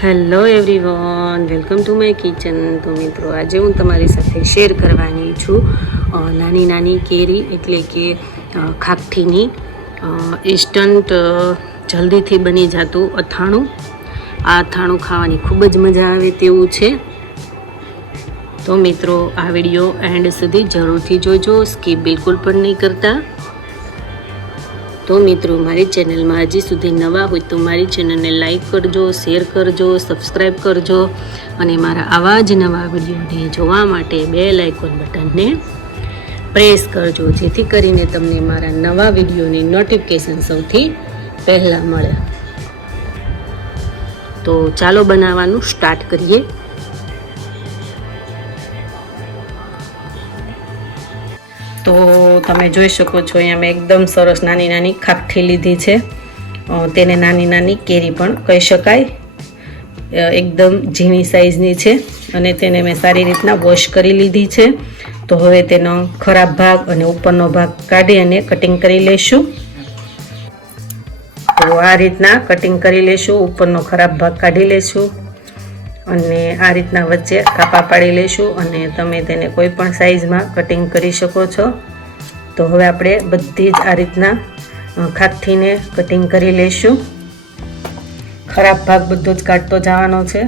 Hello everyone welcome to my kitchen તો મિત્રો, આજે હું તમારી સાથે શેર કરવાની છું નાની નાની કેરી, એટલે કે ખાખઠીની ઇન્સ્ટન્ટ જલ્દીથી બની જતું અથાણું. આ અથાણું ખાવાની ખૂબ જ મજા આવે તેવું છે. તો મિત્રો, આ વીડિયો એન્ડ સુધી જરૂરથી જોજો. સ્કીપ બિલકુલ પણ નહીં કરતા. તો મિત્રો, મારી ચેનલમાં હજી સુધી નવા હોય તો મારી ચેનલને લાઈક કરજો, શેર કરજો સબસ્ક્રાઈબ કરજો અને મારા આવા જ નવા વિડીયોને જોવા માટે બે લાઇકોન બટનને પ્રેસ કરજો, જેથી કરીને તમને મારા નવા વિડીયોની નોટિફિકેશન સૌથી પહેલાં મળે. તો ચાલો બનાવવાનું સ્ટાર્ટ કરીએ. તો તમે જોઈ શકો છો, અહીંયા મેં એકદમ સરસ નાની નાની ખાખી લીધી છે. તેને નાની નાની કેરી પણ કહી શકાય. એકદમ ઝીણી સાઈઝની છે અને તેને મેં સારી રીતના વોશ કરી લીધી છે. તો હવે તેનો ખરાબ ભાગ અને ઉપરનો ભાગ કાઢી અને કટિંગ કરી લઈશું. તો આ રીતના કટિંગ કરી લેશું ઉપરનો ખરાબ ભાગ કાઢી લેશું અને આ રીતના વચ્ચે કાપા પાડી લઈશું અને તમે તેને કોઈ પણ સાઈઝમાં કટિંગ કરી શકો છો. તો હવે આપણે બધી જ આ રીતના ખાખીને કટિંગ કરી લઈશું. ખરાબ ભાગ બધો જ કાઢતો જવાનો છે.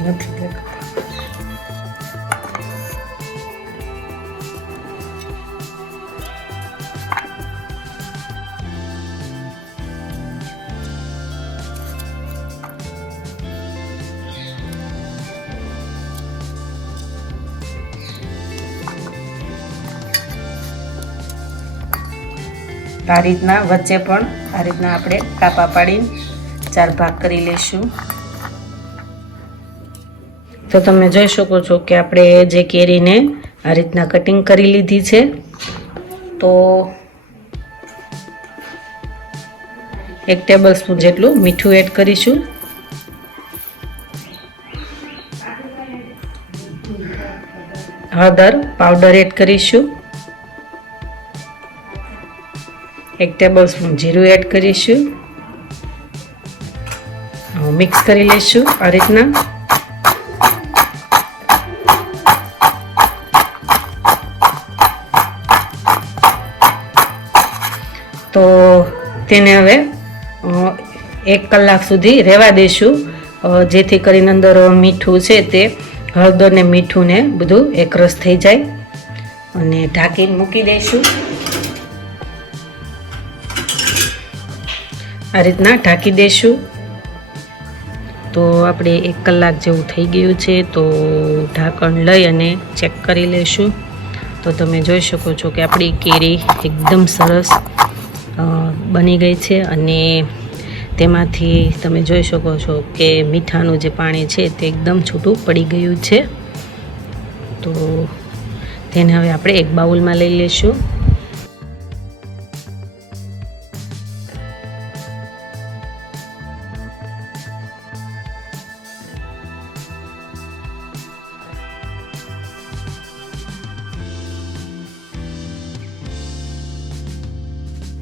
નથી દેખાતું. આ રીતના વચ્ચે પણ આ રીતના આપણે કાપા પાડીને ચાર ભાગ કરી લઈશું. તો તમે જોઈ શકો છો કે આપણે જે કેરીને આ રીતના કટિંગ કરી લીધી છે. તો એક ટેબલ સ્પૂન જેટલું મીઠું એડ કરીશું. હળદર પાવડર એડ કરીશું. એક ટેબલ સ્પૂન જીરું એડ કરીશું. મિક્સ કરી લઈશું આ રીતના. તો તેને હવે એક કલાક સુધી રહેવા દઈશું. જેથી કરીને અંદર મીઠું છે તે હળદર ને મીઠું ને બધું એકરસ થઈ જાય. અને ઢાંકીને મૂકી દઈશું. આ રીતના ઢાંકી દઈશું તો આપણે એક કલાક જેવું થઈ ગયું છે, તો ઢાંકણ લઈ અને ચેક કરી લઈશું તો તમે જોઈ શકો છો કે આપણી કેરી એકદમ સરસ બની ગઈ છે અને તેમાંથી તમે જોઈ શકો છો કે મીઠાનું જે પાણી છે તે એકદમ છૂટું પડી ગયું છે. તો તેને હવે આપણે એક બાઉલમાં લઈ લઈશું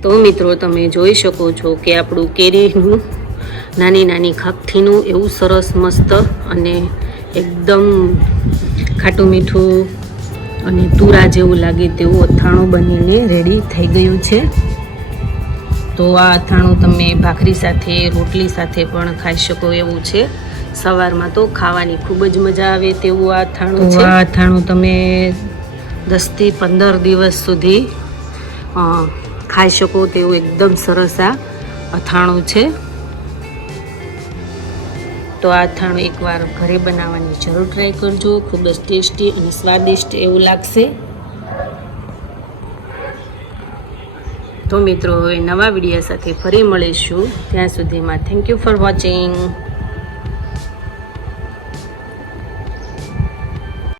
તો મિત્રો તમે જોઈ શકો છો કે આપણું કેરીનું નાની નાની ખાખથીનું એવું સરસ મસ્ત અને એકદમ ખાટું મીઠું અને તુરા જેવું લાગે તેવું અથાણું બનીને રેડી થઈ ગયું છે. તો આ અથાણું તમે ભાખરી સાથે રોટલી સાથે પણ ખાઈ શકો એવું છે. સવારમાં તો ખાવાની ખૂબ જ મજા આવે તેવું આ અથાણું છે. આ અથાણું તમે દસથી પંદર દિવસ સુધી ખાઈ શકો તેવું એકદમ સરસ આ અથાણું છે. તો આ અથાણું એકવાર ઘરે બનાવવાની જરૂર ટ્રાય કરજો. ખૂબ જ ટેસ્ટી અને સ્વાદિષ્ટ એવું લાગશે. તો મિત્રો, હવે નવા વીડિયો સાથે ફરી મળીશું. ત્યાં સુધીમાં થેન્ક યુ ફોર વોચિંગ